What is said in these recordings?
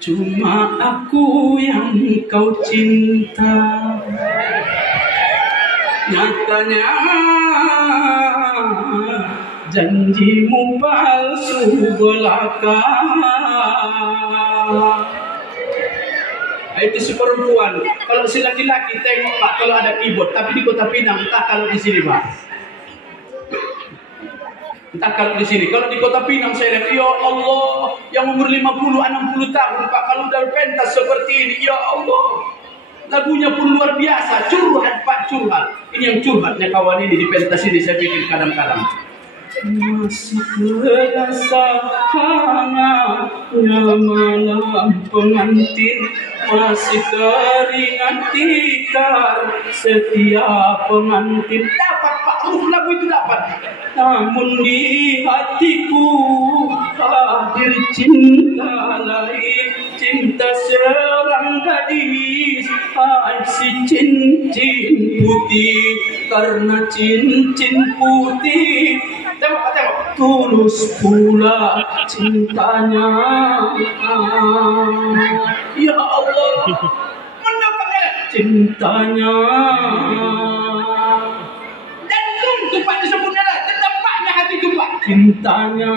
Cuma aku yang kau cinta, nyatanya janjimu palsu belaka. Itu si perempuan. Kalau si laki-laki tengok Pak, kalau ada keyboard, tapi di Kota Pinang, entah kalau di sini Pak. Entah kalau di sini, kalau di Kota Pinang saya lihat, ya Allah, yang umur 50-60 tahun Pak, kalau udah pentas seperti ini, ya Allah, lagunya pun luar biasa, curhat Pak, curhat. Ini yang curhatnya kawan ini di pentas ini, saya pikir kadang-kadang. Masih terasa hangatnya malam pengantin, masih teringat tikar setiap pengantin. Dapat Pak, lagu itu dapat. Namun di hatiku hadir cinta lain, cinta seorang gadis, si cincin putih, karena cincin putih. Tengok, tulus pula cintanya. Ya Allah, mendapatkan cintanya. Jantung tuh Pak disebutnya lah, terdapatnya hati itu Pak. Cintanya.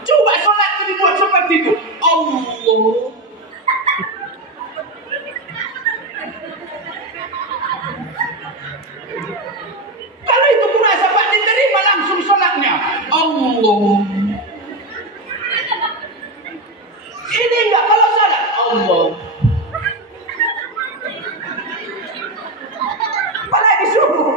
Coba sholat dibuat seperti itu. Allah. Kalau itu kurasa Pak diterima langsung sholatnya. Allah. Ini enggak kalau sholat. Allah. Apalagi suruh.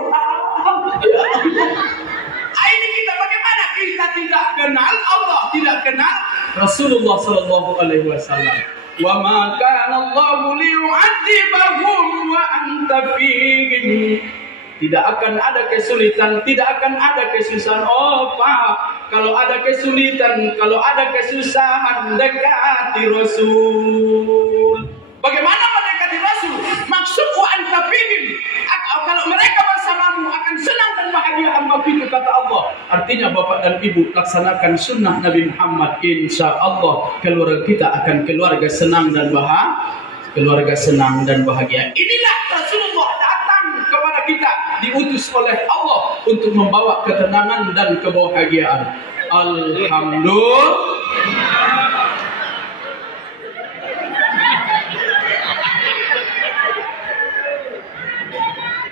Ini kita bagaimana? Kita tidak kenal Allah, tidak kenal Rasulullah sallallahu alaihi wasallam. Wa ma kana Allahu liyu'adzibahum wa anta fihim. Tidak akan ada kesulitan, tidak akan ada kesusahan. Oh Pak, kalau ada kesulitan, kalau ada kesusahan, dekati Rasul. Bagaimana mendekati Rasul? Maksud wa anta fihim. Kalau mereka bersamamu akan senang dan bahagia hamba itu, kata Allah. Artinya Bapak dan Ibu laksanakan sunnah Nabi Muhammad, insya Allah keluarga kita akan keluarga senang dan bahagia. Inilah Rasulullah datang kepada kita, diutus oleh Allah untuk membawa ketenangan dan kebahagiaan. Alhamdulillah.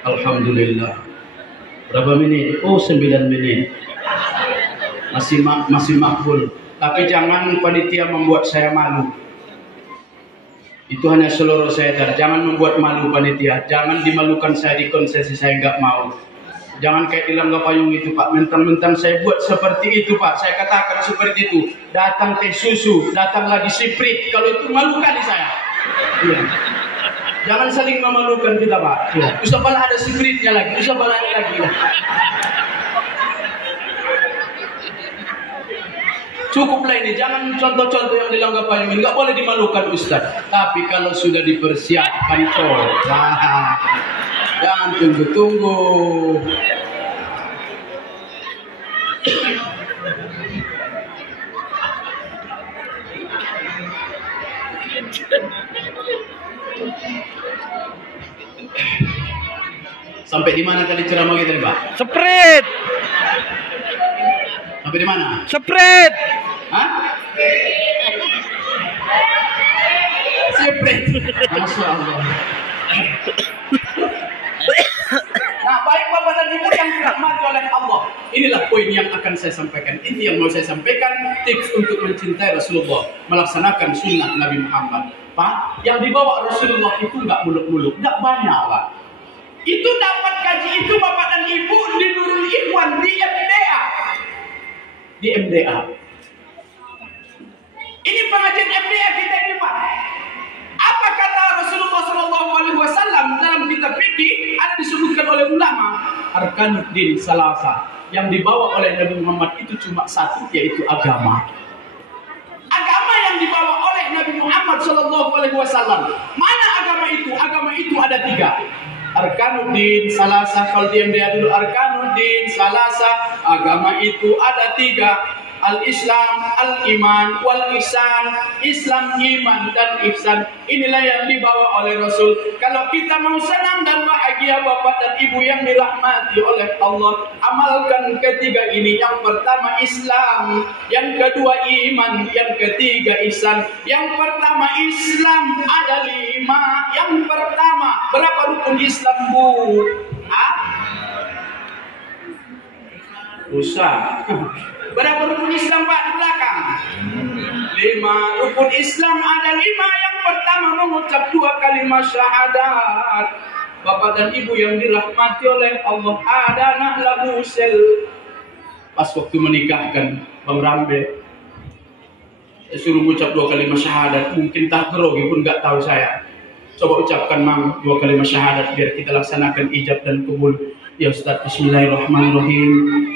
Alhamdulillah. Berapa menit? Oh, 9 menit. Masih makbul. Tapi jangan panitia membuat saya malu. Itu hanya seluruh saya. Jangan membuat malu panitia. Jangan dimalukan saya di konsesi, saya nggak mau. Jangan kayak di Langga Payung itu Pak. Mentang-mentang saya buat seperti itu Pak. Saya katakan seperti itu. Datang teh susu, datang lagi siprit. Kalau itu malu kali saya. Iya. Jangan saling memalukan kita Pak. Ya. Usah pala ada spiritnya lagi. Usah pala lagi. Cukuplah ini. Jangan contoh-contoh yang di Langga Payung. Enggak boleh dimalukan Ustaz. Tapi kalau sudah dipersiapkan jangan tunggu-tunggu. Sampai di mana tadi ceramah kita nih Pak? Spread. Sampai di mana? Spread. Hah? Spread. Masya Allah. Nah, baik Bapak dan Ibu yang dirahmati oleh Allah. Inilah poin yang akan saya sampaikan. Ini yang mau saya sampaikan, tips untuk mencintai Rasulullah, melaksanakan sunnah Nabi Muhammad. Pak, yang dibawa Rasulullah itu nggak muluk-muluk, nggak banyak Pak. Itu dapat gaji itu Bapak dan Ibu di Nurul Ikhwan, di MDA. Di MDA. Ini pengajian MDA kita ini Pak. Apa kata Rasulullah SAW dalam kitab fikih, ada disebutkan oleh ulama, Arkanuddin Salasa. Yang dibawa oleh Nabi Muhammad itu cuma satu, yaitu agama. Agama yang dibawa oleh Nabi Muhammad SAW. Mana agama itu? Agama itu ada 3. Arkanuddin salasa, kalau diam dia dulu. Arkanuddin salasa, agama itu ada 3. Al-Islam, Al-Iman, Wal-Ihsan. Islam, iman, dan ihsan. Inilah yang dibawa oleh Rasul. Kalau kita mau senang dan bahagia Bapak dan Ibu yang dirahmati oleh Allah, amalkan ketiga ini. Yang pertama Islam, yang kedua iman, yang ketiga ihsan. Yang pertama Islam ada 5. Yang pertama, berapa rukun Islam, Bu? Usah. Berapa rukun Islam Pak di belakang? 5. Rukun Islam ada 5. Yang pertama mengucap 2 kalimat syahadat. Bapak dan Ibu yang dirahmati oleh Allah, ada anak lagu sel. Pas waktu menikahkan Bang Rambe, saya suruh mengucap 2 kalimat syahadat. Mungkin tak grogi pun nggak tahu saya. Coba ucapkan Mang 2 kalimat syahadat biar kita laksanakan ijab dan kabul. Ya Ustaz, bismillahirrahmanirrahim.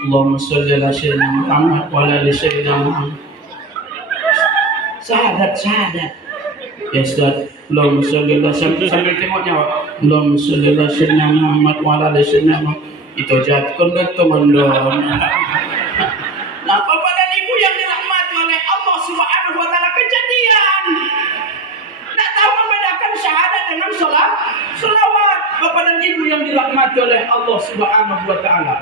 Allahumma sholli ala sayyidina Muhammad wa ala ali sayyidina Muhammad. Syahadat. Ya Ustaz, Allahumma sholli ala sambil tengoknya, Pak. Allahumma sholli ala sayyidina Muhammad wa ala ali sayyidina Muhammad. Itu jatuh dan teman-teman. Nah, Bapak dan Ibu yang dirahmati oleh Allah Subhanahu wa taala, kejadian tidak tahu membedakan syahadat dengan selawat. Bapak dan Ibu yang dirahmati oleh Allah Subhanahu wa taala.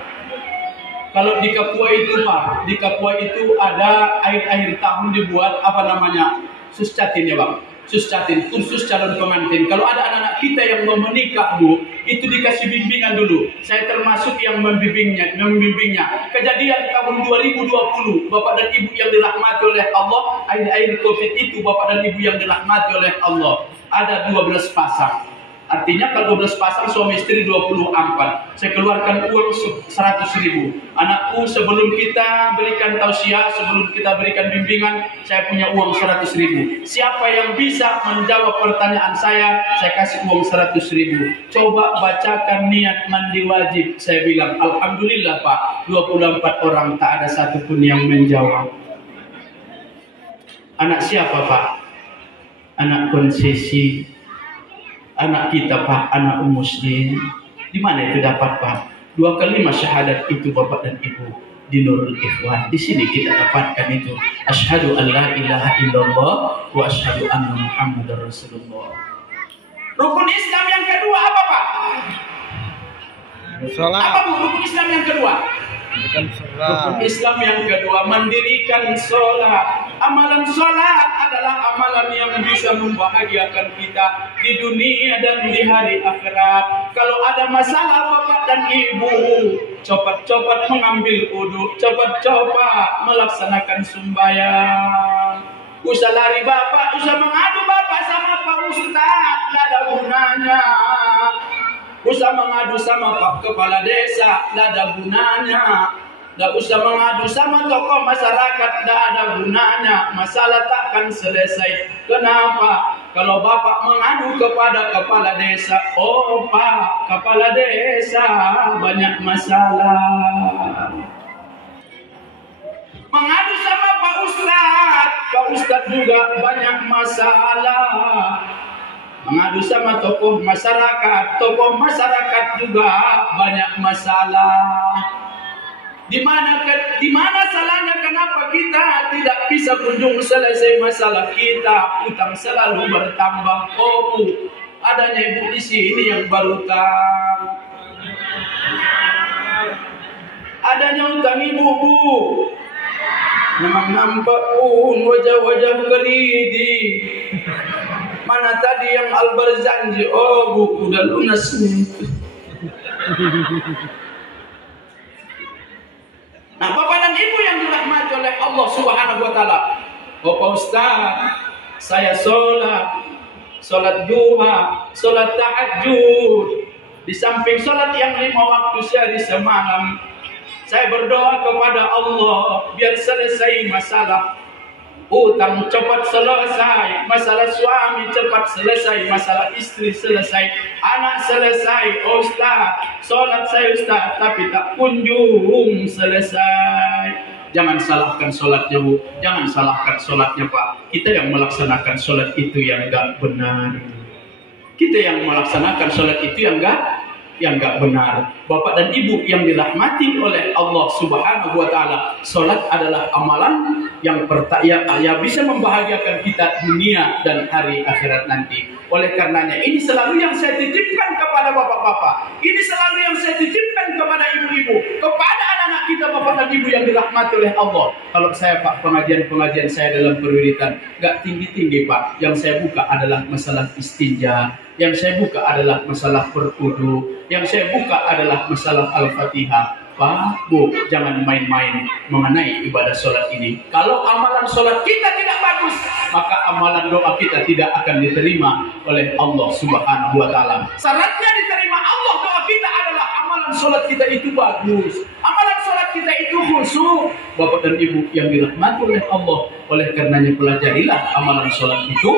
Kalau di Kapua itu Pak, di Kapua itu ada akhir tahun dibuat apa namanya? Suscatin ya Bang. Suscatin, khusus calon pengantin. Kalau ada anak-anak kita yang mau menikah Bu, itu dikasih bimbingan dulu. Saya termasuk yang membimbingnya. Kejadian tahun 2020, Bapak dan Ibu yang dirahmati oleh Allah, akhir Covid itu Bapak dan Ibu yang dirahmati oleh Allah, ada 12 pasang. Artinya kalau 12 pasang suami istri 24. Saya keluarkan uang 100.000. Anakku, sebelum kita berikan tausiah, sebelum kita berikan bimbingan, saya punya uang 100.000. Siapa yang bisa menjawab pertanyaan saya kasih uang 100.000. Coba bacakan niat mandi wajib. Saya bilang, alhamdulillah Pak, 24 orang tak ada satupun yang menjawab. Anak siapa Pak? Anak konsesi. Anak kita Pak, anak muslim. Di mana itu dapat Pak? 2 kalimat syahadat itu Bapak dan Ibu di Nurul Ikhwan. Di sini kita dapatkan itu. Asyhadu an la ilaha illallah wa asyhadu anna Muhammadar Rasulullah. Rukun Islam yang kedua apa Pak? Salat. Apa rukun Islam yang kedua? Rukun Islam yang kedua, mendirikan sholat. Amalan sholat adalah amalan yang bisa membahagiakan kita di dunia dan di hari akhirat. Kalau ada masalah Bapak dan Ibu, cepat-cepat mengambil wudu, cepat-cepat melaksanakan sembahyang. Usah lari Bapak, usah mengadu Bapak sama Pak Ustaz, tidak ada gunanya. Usah mengadu sama Pak Kepala Desa, tidak ada gunanya. Tidak usah mengadu sama tokoh masyarakat, tidak ada gunanya. Masalah takkan selesai. Kenapa? Kalau Bapak mengadu kepada Kepala Desa, oh Pak Kepala Desa banyak masalah. Mengadu sama Pak Ustadz juga banyak masalah. Mengadu sama tokoh masyarakat juga banyak masalah. Di mana salahnya? Kenapa kita tidak bisa kunjung selesai masalah kita? Utang selalu bertambah. Oh Bu, adanya Ibu di sini yang berutang. Adanya utang Ibu Bu. Memang nampak pun wajah-wajah keridi. Mana tadi yang al-barzanji? Oh Bu, udah lunas nih. Nah, Bapak dan Ibu yang dirahmati oleh Allah Subhanahu wa taala. Bapak Ustaz, saya sholat duha, sholat tahajud. Di samping sholat yang 5 waktu sehari semalam, saya berdoa kepada Allah biar selesai masalah utang cepat selesai, masalah suami cepat selesai, masalah istri selesai, anak selesai. Ustaz, sholat saya Ustaz, tapi tak kunjung selesai. Jangan salahkan sholatnya Bu, jangan salahkan sholatnya Pak. Kita yang melaksanakan sholat itu yang enggak benar. Kita yang melaksanakan sholat itu yang enggak yang nggak benar. Bapak dan Ibu yang dirahmati oleh Allah Subhanahu wa taala, salat adalah amalan yang bisa membahagiakan kita dunia dan hari akhirat nanti. Oleh karenanya ini selalu yang saya titipkan kepada bapak-bapak, ini selalu yang saya titipkan kepada ibu-ibu, kepada anak-anak kita bapak dan ibu yang dirahmati oleh Allah. Kalau saya Pak, pengajian saya dalam perwiritan nggak tinggi-tinggi Pak, yang saya buka adalah masalah istinja, yang saya buka adalah masalah berwudu, yang saya buka adalah masalah Al-Fatihah. Pak, Bu, jangan main-main mengenai ibadah sholat ini. Kalau amalan sholat kita tidak bagus, maka amalan doa kita tidak akan diterima oleh Allah Subhanahu wa taala. Syaratnya diterima Allah doa kita adalah amalan sholat kita itu bagus, amalan sholat kita itu khusyuk. Bapak dan Ibu yang dirahmati oleh Allah, oleh karenanya pelajarilah amalan sholat itu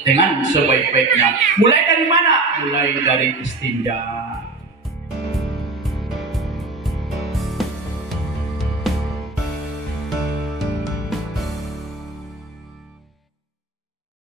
dengan sebaik-baiknya. Mulai dari mana? Mulai dari istinja.